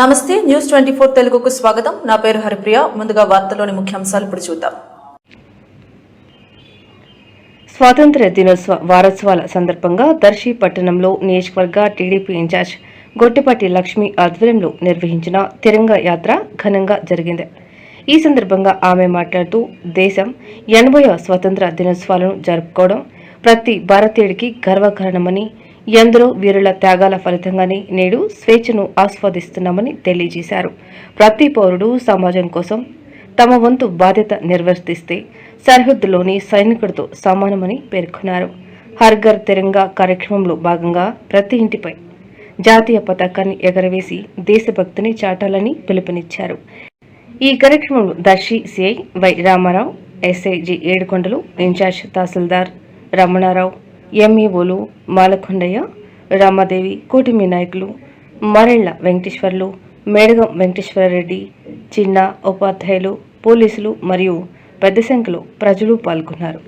నమస్తే న్యూస్ 24 తెలుగుకు స్వాగతం. నా పేరు హరిప్రియ. ముందుగా వార్తల్లోని ముఖ్యాంశాలు ఇప్పుడు చూద్దాం. స్వాతంత్ర్య దినోత్సవ వారోత్సవాల సందర్భంగా దర్శి పట్టణంలో నియోజకవర్గ టీడీపీ ఇన్ఛార్జ్ గొట్టిపాటి లక్ష్మి ఆధ్వర్యంలో నిర్వహించిన తిరంగా యాత్ర ఘనంగా జరిగింది. ఈ సందర్భంగా ఆమె మాట్లాడుతూ దేశం 80వ స్వతంత్ర దినోత్సవాలను జరుపుకోవడం ప్రతి భారతీయుడికి గర్వకారణమని, ఎందరో వీరుల త్యాగాల ఫలితంగానే నేడు స్వేచ్ఛను ఆస్వాదిస్తున్నామని తెలియజేశారు. ప్రతి పౌరుడు సమాజం కోసం తమ వంతు బాధ్యత నిర్వర్తిస్తే సరిహద్దులోని సైనికుడితో సమానమని పేర్కొన్నారు. హర్ ఘర్ తిరంగా కార్యక్రమంలో భాగంగా ప్రతి ఇంటిపై జాతీయ పతాకాన్ని ఎగరవేసి దేశభక్తిని చాటాలని పిలుపునిచ్చారు. ఈ కార్యక్రమంలో Darsi CI Y Ramarao, SI G Edukondalu, in charge tahsildar Ramanarao, ఎంఈఓలు మాలకొండయ్య, రామాదేవి, కూటమి నాయకులు మరెళ్ల వెంకటేశ్వర్లు, మేడగం వెంకటేశ్వరరెడ్డి, చిన్న ఉపాధ్యాయులు, పోలీసులు మరియు పెద్ద సంఖ్యలో ప్రజలు పాల్గొన్నారు.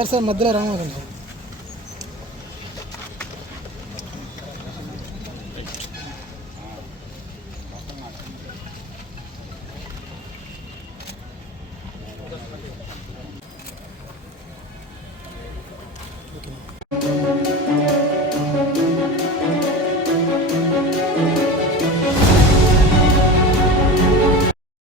सर मध्य राम